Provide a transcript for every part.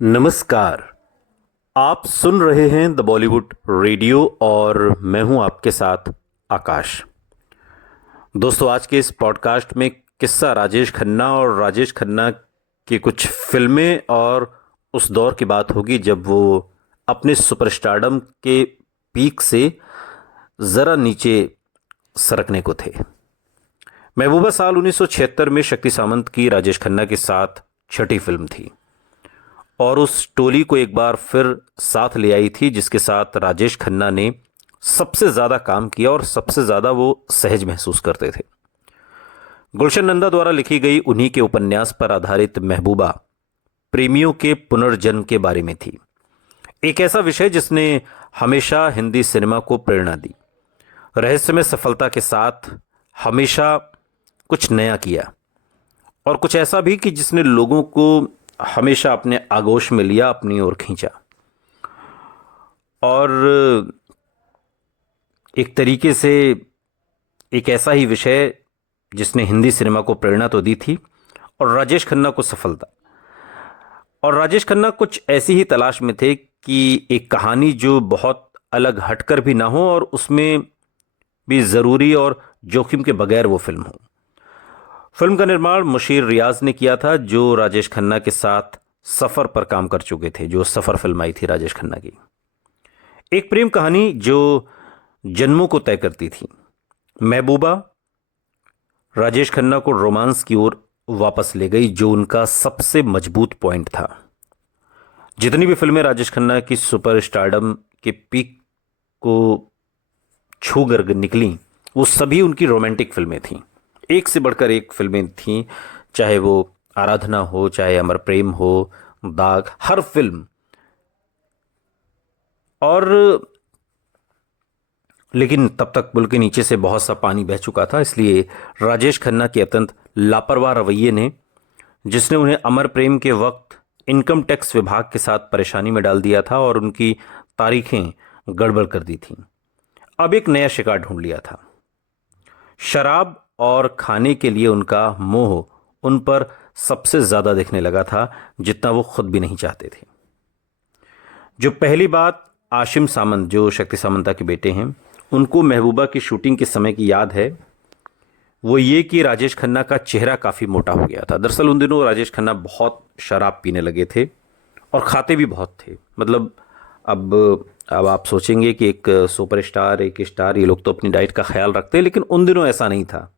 नमस्कार। आप सुन रहे हैं द बॉलीवुड रेडियो और मैं हूं आपके साथ आकाश। दोस्तों, आज के इस पॉडकास्ट में किस्सा राजेश खन्ना और राजेश खन्ना की कुछ फिल्में और उस दौर की बात होगी जब वो अपने सुपरस्टारडम के पीक से ज़रा नीचे सरकने को थे। महबूबा साल 1976 में शक्ति सामंत की राजेश खन्ना के साथ छठी फिल्म थी और उस टोली को एक बार फिर साथ ले आई थी जिसके साथ राजेश खन्ना ने सबसे ज़्यादा काम किया और सबसे ज़्यादा वो सहज महसूस करते थे। गुलशन नंदा द्वारा लिखी गई उन्हीं के उपन्यास पर आधारित महबूबा प्रेमियों के पुनर्जन्म के बारे में थी। एक ऐसा विषय जिसने हमेशा हिंदी सिनेमा को प्रेरणा दी, रहस्यमय सफलता के साथ हमेशा कुछ नया किया और कुछ ऐसा भी कि जिसने लोगों को हमेशा अपने आगोश में लिया, अपनी ओर खींचा। और एक तरीके से एक ऐसा ही विषय जिसने हिंदी सिनेमा को प्रेरणा तो दी थी और राजेश खन्ना को सफलता। और राजेश खन्ना कुछ ऐसी ही तलाश में थे कि एक कहानी जो बहुत अलग हटकर भी ना हो और उसमें भी ज़रूरी और जोखिम के बगैर वो फिल्म हो। फिल्म का निर्माण मुशीर रियाज ने किया था, जो राजेश खन्ना के साथ सफ़र पर काम कर चुके थे। जो सफ़र फिल्म आई थी राजेश खन्ना की, एक प्रेम कहानी जो जन्मों को तय करती थी। महबूबा राजेश खन्ना को रोमांस की ओर वापस ले गई, जो उनका सबसे मजबूत पॉइंट था। जितनी भी फिल्में राजेश खन्ना की सुपर स्टारडम के पीक को छू कर निकली, वो सभी उनकी रोमांटिक फिल्में थीं। एक से बढ़कर एक फिल्में थीं, चाहे वो आराधना हो, चाहे अमर प्रेम हो, दाग, हर फिल्म। और लेकिन तब तक पुल के नीचे से बहुत सा पानी बह चुका था, इसलिए राजेश खन्ना के अत्यंत लापरवाह रवैये ने, जिसने उन्हें अमर प्रेम के वक्त इनकम टैक्स विभाग के साथ परेशानी में डाल दिया था और उनकी तारीखें गड़बड़ कर दी थीं, अब एक नया शिकार ढूंढ लिया था। शराब और खाने के लिए उनका मोह उन पर सबसे ज़्यादा दिखने लगा था, जितना वो खुद भी नहीं चाहते थे। जो पहली बात आशिम सामंत, जो शक्ति सामंता के बेटे हैं, उनको महबूबा की शूटिंग के समय की याद है, वो ये कि राजेश खन्ना का चेहरा काफ़ी मोटा हो गया था। दरअसल उन दिनों राजेश खन्ना बहुत शराब पीने लगे थे और खाते भी बहुत थे। मतलब अब आप सोचेंगे कि एक सुपरस्टार, एक स्टार, ये लोग तो अपनी डाइट का ख्याल रखते हैं, लेकिन उन दिनों ऐसा नहीं था।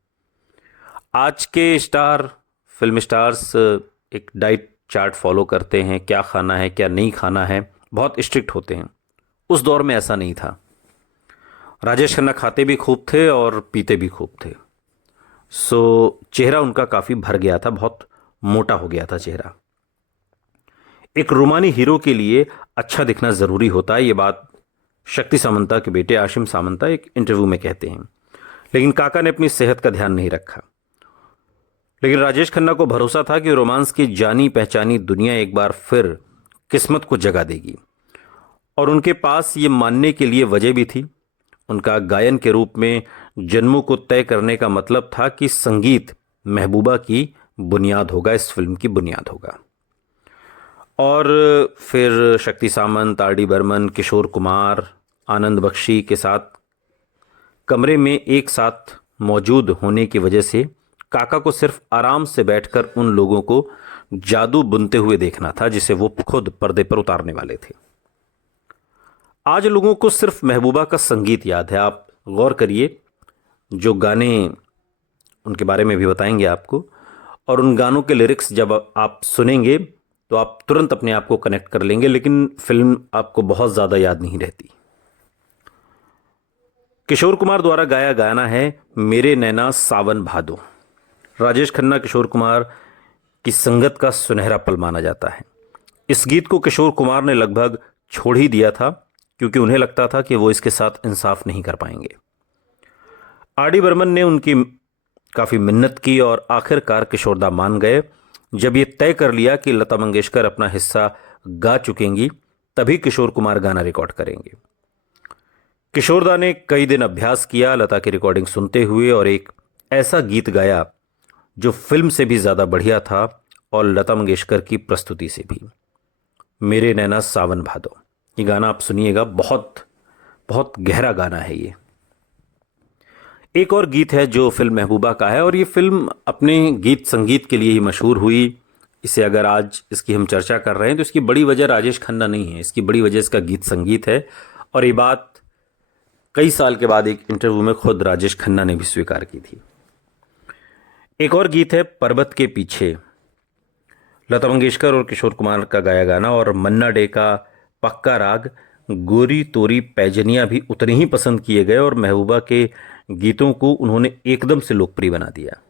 आज के स्टार, फिल्म स्टार्स एक डाइट चार्ट फॉलो करते हैं, क्या खाना है क्या नहीं खाना है, बहुत स्ट्रिक्ट होते हैं। उस दौर में ऐसा नहीं था। राजेश खन्ना खाते भी खूब थे और पीते भी खूब थे। सो चेहरा उनका काफ़ी भर गया था, बहुत मोटा हो गया था चेहरा। एक रोमानी हीरो के लिए अच्छा दिखना ज़रूरी होता है, ये बात शक्ति सामंता के बेटे आशिम सामंता एक इंटरव्यू में कहते हैं। लेकिन काका ने अपनी सेहत का ध्यान नहीं रखा। लेकिन राजेश खन्ना को भरोसा था कि रोमांस की जानी पहचानी दुनिया एक बार फिर किस्मत को जगा देगी, और उनके पास ये मानने के लिए वजह भी थी। उनका गायन के रूप में जन्मों को तय करने का मतलब था कि संगीत महबूबा की बुनियाद होगा, इस फिल्म की बुनियाद होगा। और फिर शक्ति सामंत, आर डी बर्मन, किशोर कुमार, आनंद बख्शी के साथ कमरे में एक साथ मौजूद होने की वजह से काका को सिर्फ आराम से बैठकर उन लोगों को जादू बुनते हुए देखना था, जिसे वो खुद पर्दे पर उतारने वाले थे। आज लोगों को सिर्फ महबूबा का संगीत याद है। आप गौर करिए, जो गाने, उनके बारे में भी बताएंगे आपको, और उन गानों के लिरिक्स जब आप सुनेंगे तो आप तुरंत अपने आप को कनेक्ट कर लेंगे, लेकिन फिल्म आपको बहुत ज़्यादा याद नहीं रहती। किशोर कुमार द्वारा गाया गाना है मेरे नैना सावन भादो। राजेश खन्ना किशोर कुमार की संगत का सुनहरा पल माना जाता है। इस गीत को किशोर कुमार ने लगभग छोड़ ही दिया था, क्योंकि उन्हें लगता था कि वो इसके साथ इंसाफ नहीं कर पाएंगे। आर डी बर्मन ने उनकी काफ़ी मिन्नत की और आखिरकार किशोरदा मान गए। जब ये तय कर लिया कि लता मंगेशकर अपना हिस्सा गा चुकेंगी, तभी किशोर कुमार गाना रिकॉर्ड करेंगे। किशोरदा ने कई दिन अभ्यास किया लता की रिकॉर्डिंग सुनते हुए, और एक ऐसा गीत गाया जो फिल्म से भी ज़्यादा बढ़िया था और लता मंगेशकर की प्रस्तुति से भी। मेरे नैना सावन भादो। ये गाना आप सुनिएगा, बहुत बहुत गहरा गाना है ये। एक और गीत है जो फिल्म महबूबा का है, और ये फिल्म अपने गीत संगीत के लिए ही मशहूर हुई। इसे अगर आज इसकी हम चर्चा कर रहे हैं तो इसकी बड़ी वजह राजेश खन्ना नहीं है, इसकी बड़ी वजह इसका गीत संगीत है। और ये बात कई साल के बाद एक इंटरव्यू में खुद राजेश खन्ना ने भी स्वीकार की थी। एक और गीत है पर्वत के पीछे, लता मंगेशकर और किशोर कुमार का गाया गाना, और मन्ना डे का पक्का राग गोरी तोरी पैजनिया भी उतने ही पसंद किए गए और महबूबा के गीतों को उन्होंने एकदम से लोकप्रिय बना दिया।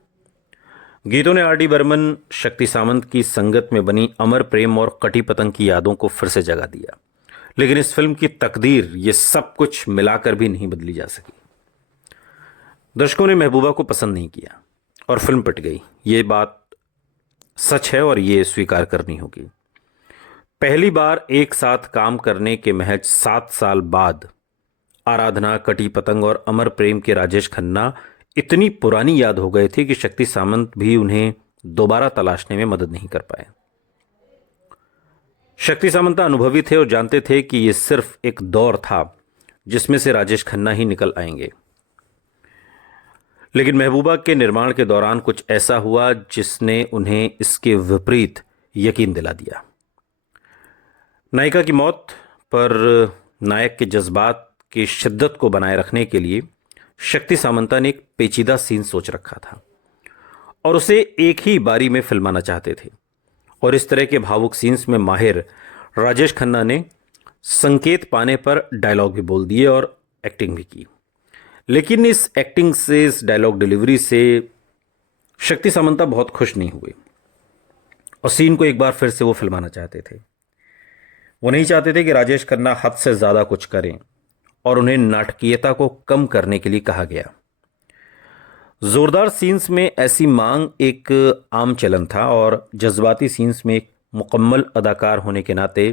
गीतों ने आर.डी. बर्मन, शक्ति सामंत की संगत में बनी अमर प्रेम और कटी पतंग की यादों को फिर से जगा दिया। लेकिन इस फिल्म की तकदीर ये सब कुछ मिलाकर भी नहीं बदली जा सकी। दर्शकों ने महबूबा को पसंद नहीं किया और फिल्म पिट गई। ये बात सच है और ये स्वीकार करनी होगी। पहली बार एक साथ काम करने के महज 7 साल बाद आराधना, कटी पतंग और अमर प्रेम के राजेश खन्ना इतनी पुरानी याद हो गए थे कि शक्ति सामंत भी उन्हें दोबारा तलाशने में मदद नहीं कर पाए। शक्ति सामंत अनुभवी थे और जानते थे कि यह सिर्फ एक दौर था जिसमें से राजेश खन्ना ही निकल आएंगे। लेकिन महबूबा के निर्माण के दौरान कुछ ऐसा हुआ जिसने उन्हें इसके विपरीत यकीन दिला दिया। नायिका की मौत पर नायक के जज्बात की शिद्दत को बनाए रखने के लिए शक्ति सामंता ने एक पेचीदा सीन सोच रखा था और उसे एक ही बारी में फिल्माना चाहते थे। और इस तरह के भावुक सीन्स में माहिर राजेश खन्ना ने संकेत पाने पर डायलॉग भी बोल दिए और एक्टिंग भी की। लेकिन इस एक्टिंग से, इस डायलॉग डिलीवरी से शक्ति सामंता बहुत खुश नहीं हुए और सीन को एक बार फिर से वो फिल्माना चाहते थे। वो नहीं चाहते थे कि राजेश खन्ना हद से ज़्यादा कुछ करें और उन्हें नाटकीयता को कम करने के लिए कहा गया। जोरदार सीन्स में ऐसी मांग एक आम चलन था और जज्बाती सीन्स में एक मुकम्मल अदाकार होने के नाते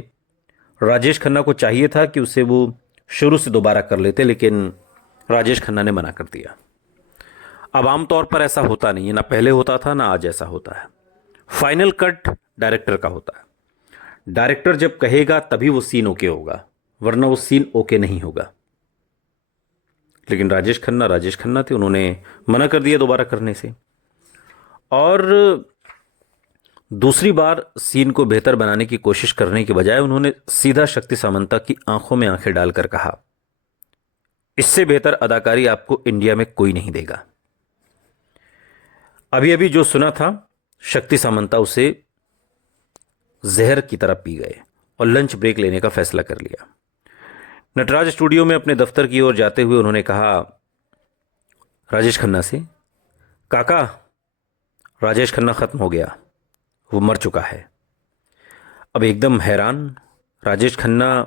राजेश खन्ना को चाहिए था कि उसे वो शुरू से दोबारा कर लेते, लेकिन राजेश खन्ना ने मना कर दिया। अब आमतौर पर ऐसा होता नहीं है, ना पहले होता था ना आज ऐसा होता है। फाइनल कट डायरेक्टर का होता है। डायरेक्टर जब कहेगा तभी वो सीन ओके होगा, वरना वो सीन ओके नहीं होगा। लेकिन राजेश खन्ना थे, उन्होंने मना कर दिया दोबारा करने से। और दूसरी बार सीन को बेहतर बनाने की कोशिश करने के बजाय उन्होंने सीधा शक्ति सामंता की आंखों में आंखें डालकर कहा, इससे बेहतर अदाकारी आपको इंडिया में कोई नहीं देगा। अभी अभी जो सुना था, शक्ति सामंता उसे जहर की तरह पी गए और लंच ब्रेक लेने का फैसला कर लिया। नटराज स्टूडियो में अपने दफ्तर की ओर जाते हुए उन्होंने कहा राजेश खन्ना से, काका, राजेश खन्ना खत्म हो गया, वो मर चुका है। अब एकदम हैरान राजेश खन्ना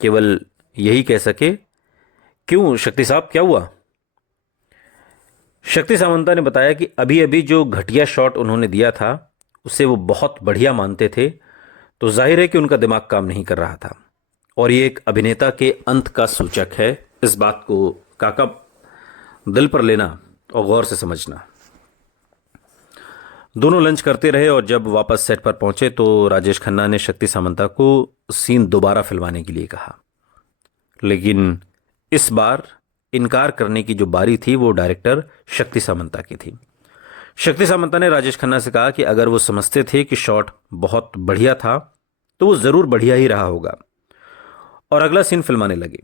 केवल यही कह सके, क्यों शक्ति साहब, क्या हुआ? शक्ति सामंता ने बताया कि अभी अभी जो घटिया शॉट उन्होंने दिया था उसे वो बहुत बढ़िया मानते थे, तो जाहिर है कि उनका दिमाग काम नहीं कर रहा था और ये एक अभिनेता के अंत का सूचक है। इस बात को काका दिल पर लेना और गौर से समझना। दोनों लंच करते रहे और जब वापस सेट पर पहुंचे तो राजेश खन्ना ने शक्ति सामंता को सीन दोबारा फिल्माने के लिए कहा, लेकिन इस बार इनकार करने की जो बारी थी वो डायरेक्टर शक्ति सामंता की थी। शक्ति सामंता ने राजेश खन्ना से कहा कि अगर वो समझते थे कि शॉट बहुत बढ़िया था तो वो ज़रूर बढ़िया ही रहा होगा, और अगला सीन फिल्माने लगे।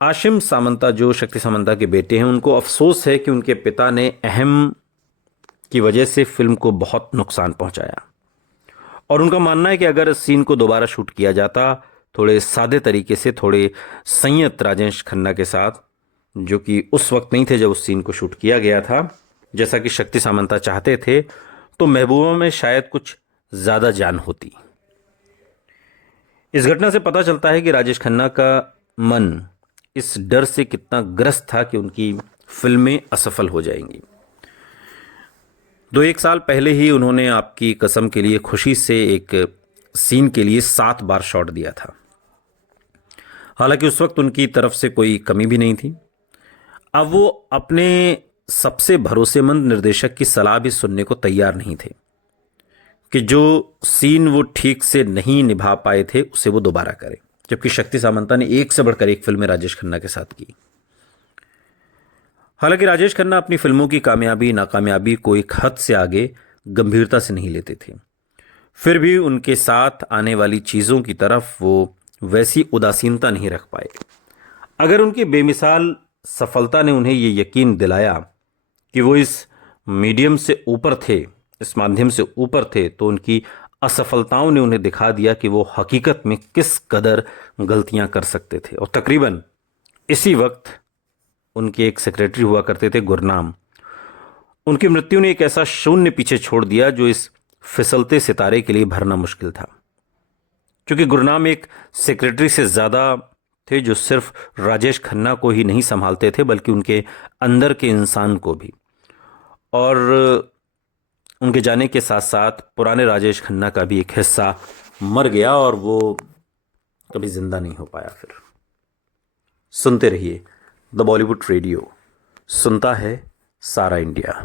आशिम सामंता जो शक्ति सामंता के बेटे हैं, उनको अफसोस है कि उनके पिता ने अहम की वजह से फिल्म को बहुत नुकसान पहुंचाया और उनका मानना है कि अगर इस सीन को दोबारा शूट किया जाता थोड़े सादे तरीके से, थोड़े संयत राजेश खन्ना के साथ, जो कि उस वक्त नहीं थे जब उस सीन को शूट किया गया था, जैसा कि शक्ति सामंता चाहते थे, तो महबूबा में शायद कुछ ज़्यादा जान होती। इस घटना से पता चलता है कि राजेश खन्ना का मन इस डर से कितना ग्रस्त था कि उनकी फिल्में असफल हो जाएंगी। 1 साल पहले ही उन्होंने आपकी कसम के लिए खुशी से एक सीन के लिए 7 बार शॉट दिया था। हालांकि उस वक्त उनकी तरफ से कोई कमी भी नहीं थी। अब वो अपने सबसे भरोसेमंद निर्देशक की सलाह भी सुनने को तैयार नहीं थे। कि जो सीन वो ठीक से नहीं निभा पाए थे उसे वो दोबारा करें, जबकि शक्ति सामंता ने एक से बढ़कर एक फिल्में राजेश खन्ना के साथ की। हालांकि राजेश खन्ना अपनी फिल्मों की कामयाबी नाकामयाबी को एक हद से आगे गंभीरता से नहीं लेते थे, फिर भी उनके साथ आने वाली चीज़ों की तरफ वो वैसी उदासीनता नहीं रख पाए। अगर उनकी बेमिसाल सफलता ने उन्हें ये यकीन दिलाया कि वो इस मीडियम से ऊपर थे, इस माध्यम से ऊपर थे, तो उनकी असफलताओं ने उन्हें दिखा दिया कि वो हकीकत में किस कदर गलतियां कर सकते थे। और तकरीबन इसी वक्त उनके एक सेक्रेटरी हुआ करते थे गुरनाम, उनकी मृत्यु ने एक ऐसा शून्य पीछे छोड़ दिया जो इस फिसलते सितारे के लिए भरना मुश्किल था। क्योंकि गुरनाम एक सेक्रेटरी से ज़्यादा थे जो सिर्फ राजेश खन्ना को ही नहीं संभालते थे बल्कि उनके अंदर के इंसान को भी। और उनके जाने के साथ साथ पुराने राजेश खन्ना का भी एक हिस्सा मर गया और वो कभी जिंदा नहीं हो पाया। फिर सुनते रहिए द बॉलीवुड रेडियो, सुनता है सारा इंडिया।